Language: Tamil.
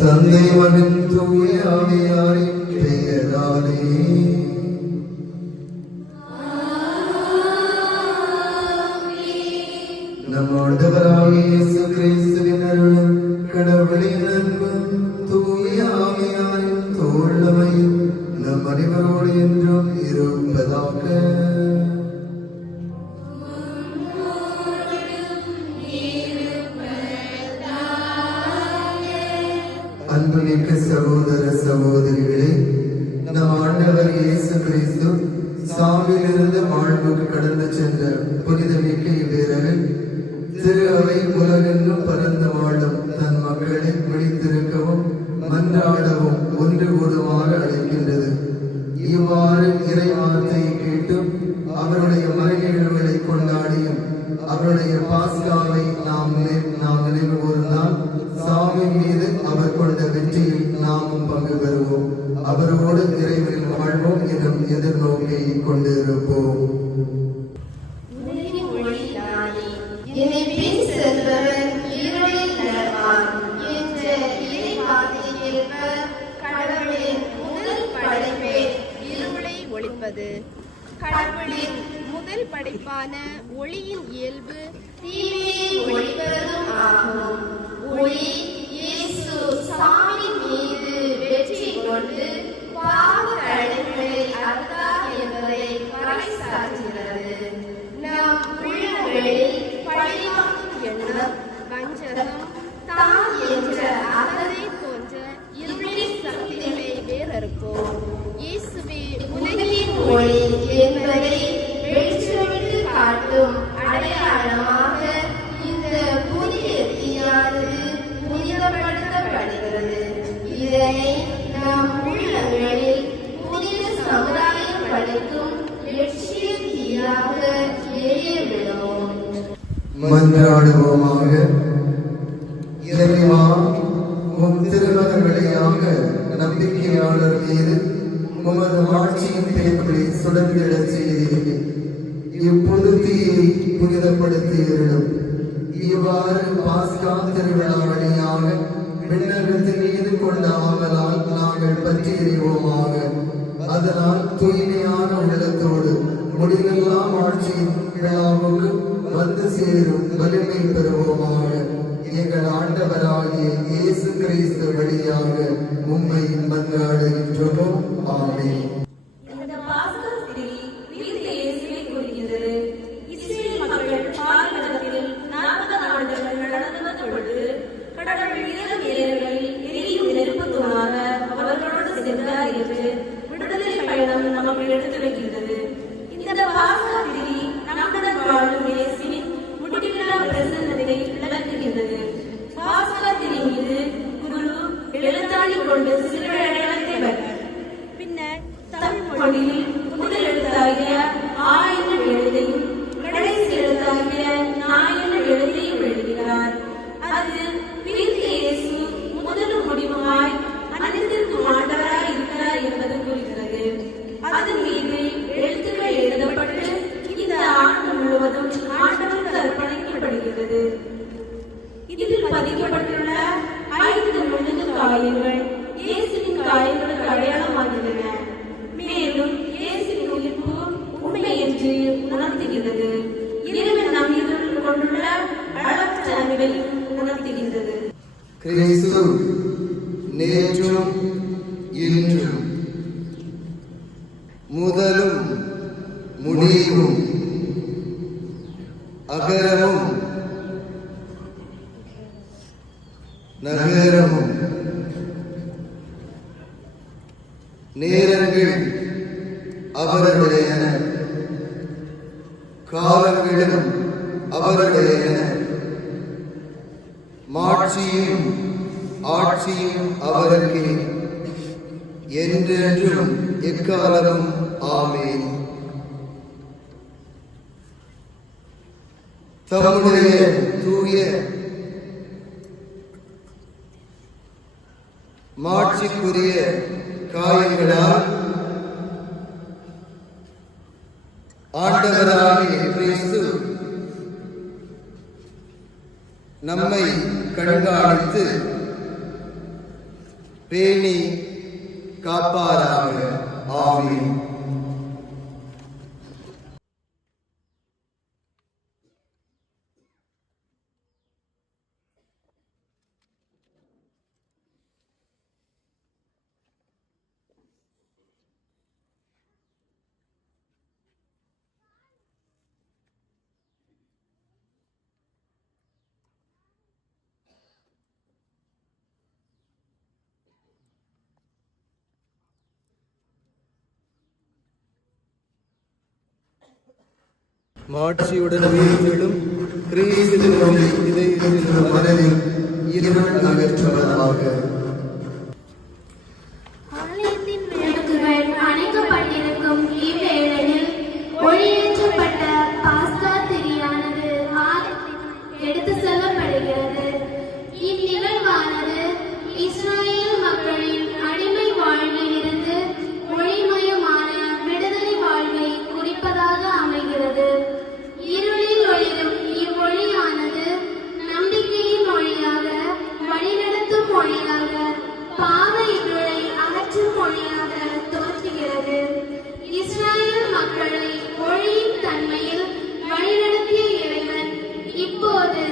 தந்தை மகன் தூய ஆவியாரின் பெயராலே நம் ஆண்டவராகிய இயேசு கிறிஸ்துவின் அருளும் கடவுளின் அன்பும் தூய ஆவியாரின் தோழமையும் நம் அனைவரோடு என்றும் இருப்பதாக. அன்புமிக்க சகோதர சகோதரிகளே, நம் ஆண்டவர் இயேசு கிறிஸ்து சாவிலிருந்து வாழ்வுக்கு கடந்து சென்ற புனிதமிக்க இவ்வேரவில் திரு அவை உலகெங்கும் பறந்து வாழும் தன் மக்களை விழித்திருக்கவும் மன்றாடவும் ஒன்று கூடுமாறு அழைக்கின்றது. இவ்வாறு இறை வார்த்தையை கேட்டும் அவருடைய மறைநிகழ்வுகளை கொண்டாடியும் அவருடைய பாஸ்காவை நாம் நினைவு கூர்ந்தால் சாவின் மீது அவர் கொண்ட வெற்றியில் நாமும் பங்கு பெறுவோம். அவரோடு இறைவனில் வாழ்வோம் எனும் எதிர்நோக்கை கொண்டிருப்போம். கடவுளின் முதல் படைப்பான ஒளியின் இயல்பு தீமையை ஒளிப்பதும் ஆகும். ஒளி இயேசு சாவின் மீது வெற்றி கொண்டு பாவ கடன்களை அறுத்தார் என்பதை பறைசாற்றுகிறது. நம் உள்ளங்களில் பழிவாங்கும் எண்ணம், வஞ்சகம், தான் என்ற அகதை போன்ற இருளின் சக்திகளை வேறறுப்போம். இயேசுவே உலகின் ஒளி என்பதை வெளிச்சமிட்டு காட்டும் அடையாளமாக இந்த புதிய தீயானது புனிதப்படுத்தப்படுகிறது. இதனை நம் உள்ளங்களில் புனித சமுதாயம் படைக்கும் லட்சிய தீயாக எரியவிடுவோம். மன்றாடுவோமாக. இறைவா, உம் திருமகன் வழியாக நம்பிக்கையாளர் மீது உமது ஆட்சியின் பேர்களை சுடர்ந்திடச் செய்தீர்கள். இப்பொது தீயை புனிதப்படுத்தியிருடும். இவ்வாறு பாஸ்கா திருவிழா வழியாக விண்ணகத்தின் மீது கொண்ட ஆவலால் நாங்கள் பற்றி எறிவோமாக. அதனால் தூய்மையான உள்ளத்தோடு முடிவெல்லாம் ஆட்சியின் விழாவுக்கு வந்து சேரும் வலிமை பெறுவோமாக. எங்கள் ஆண்டவராகிய இயேசு கிறிஸ்து வழியாக உம்மை மன்றாடுகின்றோம். ஆமென். இந்த பாஸ்கா திரி உயிர்த்த இயேசுவை குறிக்கிறது. இஸ்ரேல் மக்கள் பாலைவனத்தில் 40 ஆண்டுகள் நடந்த பொழுது கடவுள் இரவு நேரங்களில் எரியும் நெருப்பு தூணாக அவர்களோடு சென்றார் என்று விடுதலை பயணம் நமக்கு எடுத்து வைக்கின்றது. இந்த பாஸ்கா திரி நம்முடன் வாழும் இயேசுவின் முடிவில்லா பிரசன்னத்தை விளக்குகின்றது. பாஸ்கா திரி மீது குரு எழுத்தாணி கொண்டு சிலுவை அடையாளத்தை வைத்தார். பின்னர் தமிழ் மொழியில் முதல் எழுத்தாகிய ஆ என்ற எழுத்தையும் கடைசி எழுத்தாகிய நா என்ற எழுத்தையும் எழுதுகிறார். அது உயிர்த்த இயேசு முதலும் முடிவுமாய் அனைத்திற்கும் ஆண்டவராய் இருக்கிறார் என்பது கூறுகிறது. அதன் மீது எழுத்துக்கள் எழுதப்பட்டு இந்த ஆண்டு முழுவதும் ஆண்டவருக்கு அர்ப்பணிக்கப்படுகிறது. இதில் பதிக்கப்பட்டுள்ள 5 முழுது காயங்கள் இயேசுவின் காயங்களுக்கு அடையாளமாகின்றன. மேலும் இயேசுவின் உயிர்ப்பு உண்மை என்று உணர்த்துகிறது. இறைவன் நம் மீது கொண்டுள்ள அளவற்ற அன்பையும் உணர்த்துகின்றது. கிறிஸ்து நேற்றும் இன்றும் முதலும் முடிவும் அகரமும் நகரமும் நேரங்கள் அவருடையன, காலங்களும் அவருடையன, மாட்சியும் ஆட்சியும் அவருக்கே என்றென்றும் எக்காலமும் ஆமென். தம்முடைய தூய மாட்சிக்குரிய காயங்களால் ஆண்டவராகிய கிறிஸ்து நம்மை கண்காணித்து பேணி காப்பாராக. ஆமென். மாட்சியுடன் உயிர்த்தெழும் கிறிஸ்துவின் இதயத்தில் மனதில் இறைவன் அகற்றுவதாக. ஆலயத்தின் விளக்குகள் அணைக்கப்பட்டிருக்கும் இவ்வேளையில் ஒளியேற்றப்பட்ட பாஸ்கா திரியானது ஆலயத்திற்கு எடுத்து செல்லப்படுகிறது. இந்நிகழ்வானது இஸ்ராயேல் மக்களின் அடிமை வாழ்வில் இருந்து ஒளிமயமான விடுதலை வாழ்வை குறிப்பதாக அமைகிறது. இருளில் ஒளிரும் இவ்வொளியானது நம்பிக்கையின் மொழியாக, வழிநடத்தும் மொழியாக, பாவ இருளை அகற்றும் மொழியாக தோற்றுகிறது. இஸ்ராயேல் மக்களை ஒளியின் தன்மையில் வழிநடத்திய இறைவன் இப்போது